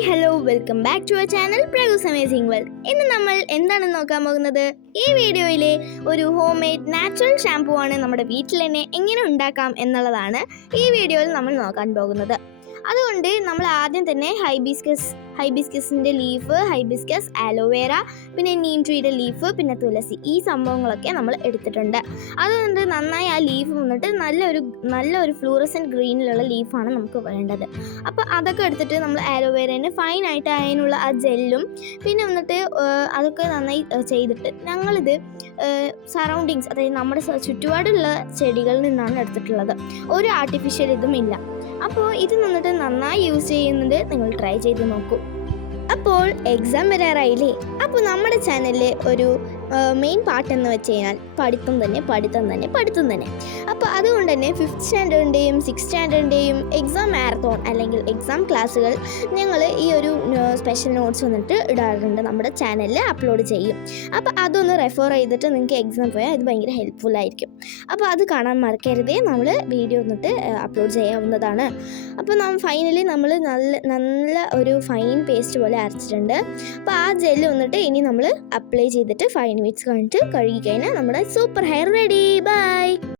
Hi hello welcome back to our channel പ്രഗൂസ് amazing world. ഇന്ന് നമ്മൾ എന്താണ് നോക്കാൻ പോകുന്നത്? ഈ വീഡിയോയിലെ ഒരു ഹോം മെയ്ഡ് നാച്ചുറൽ ഷാംപൂ ആണ് നമ്മുടെ വീട്ടിൽ തന്നെ എങ്ങനെ ഉണ്ടാക്കാം എന്നുള്ളതാണ് ഈ വീഡിയോയിൽ നമ്മൾ നോക്കാൻ പോകുന്നത്. അതുകൊണ്ട് നമ്മൾ ആദ്യം തന്നെ ഹൈബിസ്കസിൻ്റെ ലീഫ്, ഹൈബിസ്കസ്, ആലോവേര, പിന്നെ നീം ട്രീയുടെ ലീഫ്, പിന്നെ തുളസി, ഈ സംഭവങ്ങളൊക്കെ നമ്മൾ എടുത്തിട്ടുണ്ട്. അതുകൊണ്ട് നന്നായി ആ ലീഫ് വന്നിട്ട് നല്ലൊരു ഫ്ലൂറസെൻറ്റ് ഗ്രീനിലുള്ള ലീഫാണ് നമുക്ക് വേണ്ടത്. അപ്പോൾ അതൊക്കെ എടുത്തിട്ട് നമ്മൾ ആലോവേരേനെ ഫൈനായിട്ട് അതിനുള്ള ആ ജെല്ലും പിന്നെ വന്നിട്ട് അതൊക്കെ നന്നായി ചെയ്തിട്ട് ഞങ്ങളിത് സറൗണ്ടിങ്സ്, അതായത് നമ്മുടെ ചുറ്റുപാടുള്ള ചെടികളിൽ നിന്നാണ് എടുത്തിട്ടുള്ളത്. ഒരു ആർട്ടിഫിഷ്യൽ ഇതും ഇല്ല. അപ്പോൾ ഇത് നിന്നിട്ട് നന്നായി യൂസ് ചെയ്യുന്നത് നിങ്ങൾ ട്രൈ ചെയ്ത് നോക്കൂ. അപ്പോൾ എക്സാം വരാറായില്ലേ? അപ്പോൾ നമ്മുടെ ചാനലിൽ ഒരു മെയിൻ പാർട്ട് എന്ന് വെച്ച് കഴിഞ്ഞാൽ പഠിത്തം തന്നെ. അപ്പോൾ അതുകൊണ്ട് തന്നെ 5th സ്റ്റാൻഡേർഡിൻ്റെയും 6th സ്റ്റാൻഡേർഡിൻ്റെയും എക്സാം മാരത്തോൺ അല്ലെങ്കിൽ എക്സാം ക്ലാസ്സുകൾ ഞങ്ങൾ ഈ ഒരു സ്പെഷ്യൽ നോട്ട്സ് വന്നിട്ട് ഇടാറുണ്ട്, നമ്മുടെ ചാനലിൽ അപ്ലോഡ് ചെയ്യും. അപ്പോൾ അതൊന്ന് റെഫർ ചെയ്തിട്ട് നിങ്ങൾക്ക് എക്സാം പോയാൽ ഇത് ഭയങ്കര ഹെൽപ്ഫുള്ളായിരിക്കും. അപ്പോൾ അത് കാണാൻ മറക്കരുതേ. നമ്മൾ വീഡിയോ വന്നിട്ട് അപ്ലോഡ് ചെയ്യാവുന്നതാണ്. അപ്പോൾ ഫൈനലി നമ്മൾ നല്ല ഒരു ഫൈൻ പേസ്റ്റ് പോലെ അരച്ചിട്ടുണ്ട്. അപ്പോൾ ആ ജെല്ല് വന്നിട്ട് ഇനി നമ്മൾ അപ്ലൈ ചെയ്തിട്ട് 5 minutes കഴിഞ്ഞിട്ട് കഴുകി കഴിഞ്ഞാൽ നമ്മുടെ സൂപ്പർ ഹെയർ റെഡി. ബൈ.